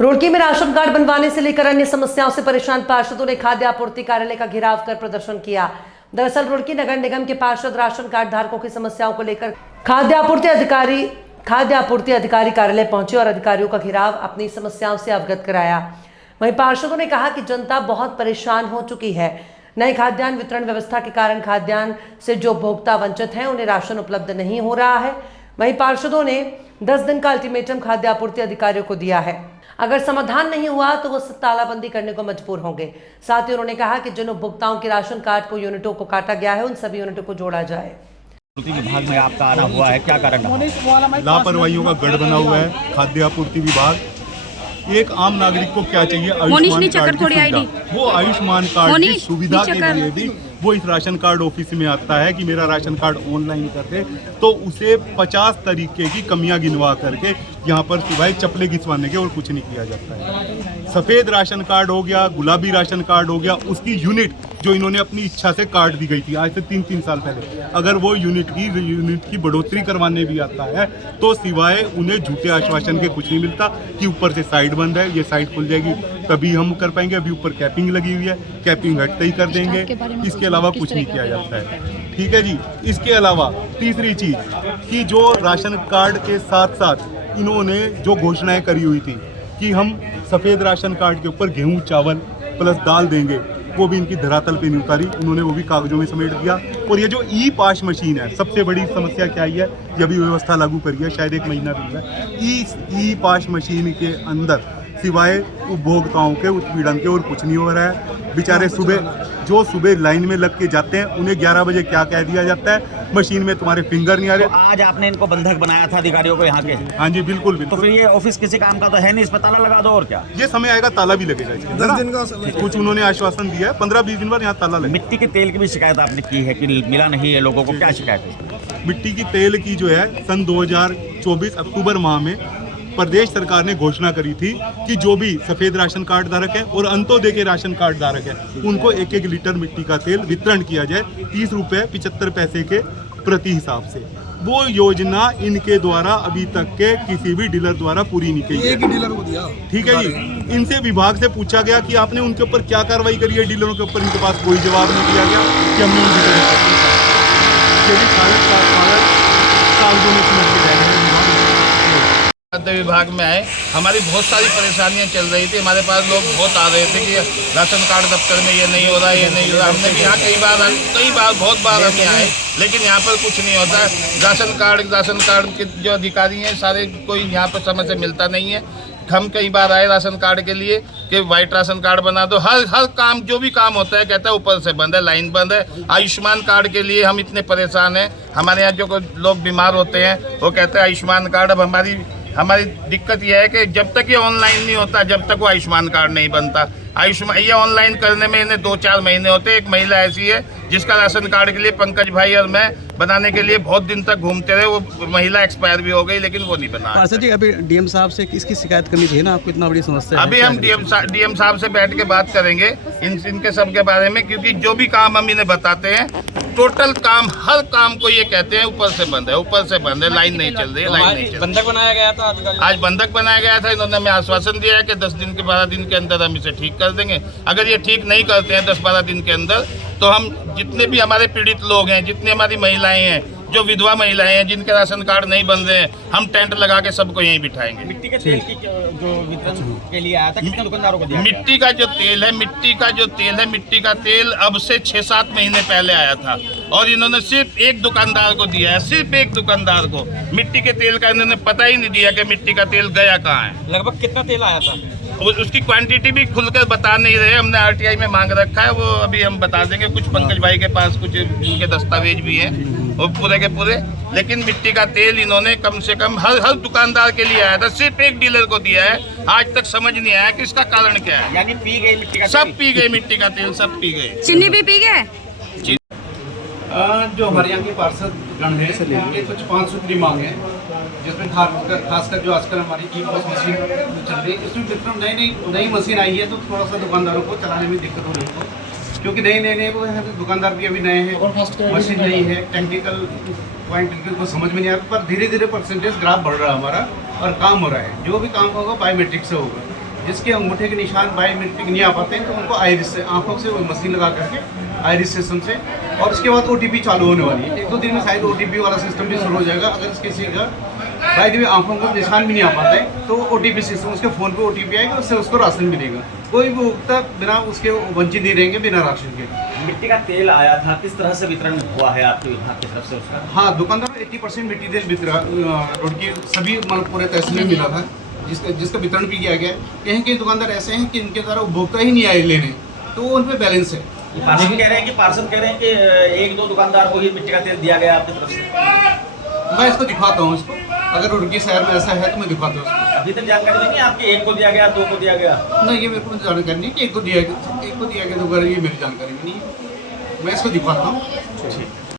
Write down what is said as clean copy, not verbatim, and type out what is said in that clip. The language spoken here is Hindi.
रुड़की में राशन कार्ड बनवाने से लेकर अन्य समस्याओं से परेशान पार्षदों ने खाद्य आपूर्ति कार्यालय का घेराव कर प्रदर्शन किया। दरअसल रुड़की नगर निगम के पार्षद राशन कार्ड धारकों की समस्याओं को लेकर खाद्य आपूर्ति अधिकारी कार्यालय पहुंचे और अधिकारियों का घेराव अपनी समस्याओं से अवगत कराया। वहीं पार्षदों ने कहा कि जनता बहुत परेशान हो चुकी है। नई खाद्यान्न वितरण व्यवस्था के कारण खाद्यान्न से जो उपभोक्ता वंचित हैं उन्हें राशन उपलब्ध नहीं हो रहा है। वहीं पार्षदों ने 10 दिन का अल्टीमेटम खाद्य आपूर्ति अधिकारियों को दिया है। अगर समाधान नहीं हुआ तो वो तालाबंदी करने को मजबूर होंगे। साथ ही उन्होंने कहा कि जिन उपभोक्ताओं के राशन कार्ड को यूनिटों को काटा गया है उन सभी यूनिटों को जोड़ा जाए। विभाग में आपका आना हुआ है, क्या कारण? लापरवाहियों का गढ़ बना हुआ है खाद्य आपूर्ति विभाग। एक आम नागरिक को क्या चाहिए? आयुष्मान कार्ड की सुविधा। वो आयुष्मान कार्ड की सुविधा के लिए भी वो इस राशन कार्ड ऑफिस में आता है कि मेरा राशन कार्ड ऑनलाइन कर दे, तो उसे 50 तरीके की कमियां गिनवा करके यहाँ पर सिवाय चप्पलें घिसवाने के और कुछ नहीं किया जाता है। सफ़ेद राशन कार्ड हो गया, गुलाबी राशन कार्ड हो गया, उसकी यूनिट जो इन्होंने अपनी इच्छा से काट दी गई थी आज से 3 साल पहले, अगर वो यूनिट की बढ़ोतरी करवाने भी आता है तो सिवाय उन्हें झूठे आश्वासन के कुछ नहीं मिलता कि ऊपर से साइड बंद है, ये साइड खुल जाएगी तभी हम कर पाएंगे, अभी ऊपर कैपिंग लगी हुई है, कैपिंग हटते ही कर देंगे। इसके अलावा कुछ नहीं किया जाता है। ठीक है जी। इसके अलावा तीसरी चीज़ कि जो राशन कार्ड के साथ साथ इन्होंने जो घोषणाएं करी हुई थी कि हम सफ़ेद राशन कार्ड के ऊपर गेहूं चावल प्लस दाल देंगे, वो भी इनकी धरातल पे नहीं उतारी, उन्होंने वो भी कागजों में समेट दिया। और ये जो ई पास मशीन है, सबसे बड़ी समस्या क्या है? ये अभी व्यवस्था लागू करी है, शायद 1 महीना भी हुआ है। ई पास मशीन के अंदर सिवाय उपभोक्ताओं के उत्पीड़न के और कुछ नहीं हो रहा है। बेचारे सुबह लाइन में लग के जाते हैं, उन्हें 11 बजे क्या कह दिया जाता है, मशीन में तुम्हारे फिंगर नहीं आ रहे। तो आज आपने इनको बंधक बनाया था अधिकारियों को यहाँ के? हाँ जी, बिल्कुल। तो फिर ये ऑफिस किसी काम का तो है नहीं, इस पर ताला लगा दो और क्या? ये समय आएगा, ताला भी लगेगा। 10 दिन का समय कुछ उन्होंने आश्वासन दिया है, 15-20 दिन बाद यहाँ ताला लगेगा। मिट्टी के तेल की भी शिकायत आपने की है कि मिला नहीं है लोगों को, क्या शिकायत है? मिट्टी की तेल की जो है सन 2024 अक्टूबर माह में प्रदेश सरकार ने घोषणा करी थी कि जो भी सफ़ेद राशन कार्ड धारक है और अंत्योदय के राशन कार्ड धारक है उनको 1-1 लीटर मिट्टी का तेल वितरण किया जाए 30 रुपये 75 पैसे के प्रति हिसाब से। वो योजना इनके द्वारा अभी तक के किसी भी डीलर द्वारा पूरी नहीं की गई। डीलर को दिया। ठीक है जी। इनसे विभाग से पूछा गया कि आपने उनके ऊपर क्या कार्रवाई करी है डीलरों के ऊपर, इनके पास कोई जवाब नहीं दिया गया कि हमने खाद्य विभाग में आए, हमारी बहुत सारी परेशानियां चल रही थी। हमारे पास लोग बहुत आ रहे थे कि राशन कार्ड दफ्तर में ये नहीं हो रहा, ये नहीं हो रहा। हमने भी यहाँ कई बार बहुत बार हम आए, लेकिन यहाँ पर कुछ नहीं होता है। राशन कार्ड के जो अधिकारी हैं सारे कोई यहाँ पर समय से मिलता नहीं है। हम कई बार आए राशन कार्ड के लिए कि वाइट राशन कार्ड बना दो, हर काम जो भी काम होता है कहता है ऊपर से बंद है, लाइन बंद है। आयुष्मान कार्ड के लिए हम इतने परेशान हैं। हमारे यहाँ जो लोग बीमार होते हैं वो कहते हैं आयुष्मान कार्ड। अब हमारी दिक्कत यह है कि जब तक ये ऑनलाइन नहीं होता, जब तक वो आयुष्मान कार्ड नहीं बनता। ये ऑनलाइन करने में इन्हें 2-4 महीने होते। एक महिला ऐसी है जिसका राशन कार्ड के लिए पंकज भाई और मैं बनाने के लिए बहुत दिन तक घूमते रहे, वो महिला एक्सपायर भी हो गई लेकिन वो नहीं बना। सर जी, अभी डीएम साहब से किसकी शिकायत करनी चाहिए ना, आपको इतना बड़ी समस्या है। अभी हम डीएम साहब से बैठ के बात करेंगे इनके सब के बारे में, क्योंकि जो भी काम हम इन्हें बताते हैं टोटल काम, हर काम को ये कहते हैं ऊपर से बंद है, ऊपर से बंद है, लाइन नहीं चल रही है, लाइन नहीं चल रही। बंधक बनाया गया था आज बंधक बनाया गया था। इन्होंने हमें आश्वासन दिया है कि 10 दिन के 12 दिन के अंदर हम इसे ठीक कर देंगे। अगर ये ठीक नहीं करते हैं 10-12 दिन के अंदर, तो हम जितने भी हमारे पीड़ित लोग हैं, जितनी हमारी महिलाएं हैं, जो विधवा महिलाएं हैं जिनके राशन कार्ड नहीं बन रहे हैं, हम टेंट लगा के सबको यहीं बिठाएंगे। मिट्टी के तेल की जो वितरण के लिए आया था, कितने दुकानदारों को दिया? मिट्टी का जो तेल अब से 6-7 महीने पहले आया था और इन्होंने सिर्फ एक दुकानदार को दिया है, सिर्फ एक दुकानदार को। मिट्टी के तेल का इन्होंने पता ही नहीं दिया कि मिट्टी का तेल गया कहाँ है। लगभग कितना तेल आया था? उसकी क्वांटिटी भी खुलकर बता नहीं रहे। हमने आरटीआई में मांग रखा है, वो अभी हम बता देंगे। कुछ पंकज भाई के पास कुछ उनके दस्तावेज भी हैं, वो पूरे के पूरे। लेकिन मिट्टी का तेल इन्होंने कम से कम हर दुकानदार के लिए आया था, सिर्फ एक डीलर को दिया है। आज तक समझ नहीं आया कि इसका कारण क्या है। यानी पी गई मिट्टी का तेल? सब पी गई मिट्टी का तेल, सब पी गए। चीनी भी पी गए। जो हमारे यहाँ के पार्षद गण है उनके कुछ 5 सूत्री मांग है, जिसमें खासकर जो आजकल हमारी ई पॉस मशीन चल रही है, इसमें जितना नई मशीन आई है तो थोड़ा सा दुकानदारों को चलाने में दिक्कत हो रही है, क्योंकि नए वो दुकानदार भी अभी नए हैं, मशीन नई है, टेक्निकल पॉइंट इनको समझ में नहीं आ रहा। पर धीरे धीरे परसेंटेज ग्राफ बढ़ रहा है हमारा और काम हो रहा है। जो भी काम होगा बायोमेट्रिक से होगा। जिसके अंगूठे के निशान बायोमेट्रिक नहीं आ पाते हैं, तो उनको आइरिस से, आंखों से वो मशीन लगा करके आइरिस सिस्टम से, और उसके बाद OTP चालू होने वाली है। 1-2 दिन में शायद OTP वाला सिस्टम भी शुरू हो जाएगा। अगर किसी का बाय द वे आंखों को निशान भी नहीं आ पाता है तो OTP सिस्टम, उसके फ़ोन पे OTP आएगा, उससे उसको राशन मिलेगा। कोई भी उपभोक्ता बिना उसके वंचित नहीं रहेंगे, बिना राशन के। मिट्टी का तेल आया था, किस तरह से वितरण हुआ है आपके विभाग की तरफ से उसका? हाँ, दुकानदार को 80% मिट्टी तेल रोड की सभी मतलब पूरे तहसील में मिला था, जिसका वितरण भी किया गया। कहीं दुकानदार ऐसे हैं कि इनके द्वारा उपभोक्ता ही नहीं आए लेने, तो वो उन पर बैलेंस है। पार्षद कह रहे हैं कि 1-2 दुकानदार को ही मिट्टी का तेल दिया गया आपकी तरफ से। मैं इसको दिखाता हूँ, इसको अगर रुड़की शहर में ऐसा है तो मैं दिखाता हूँ उसको। अभी तक जानकारी नहीं है आपके 1 को दिया गया, 2 को दिया गया? नहीं, ये मेरे को जानकारी नहीं कि 1 को दिया गया, 2 ये मेरी जानकारी में नहीं है। मैं इसको दिखाता हूँ।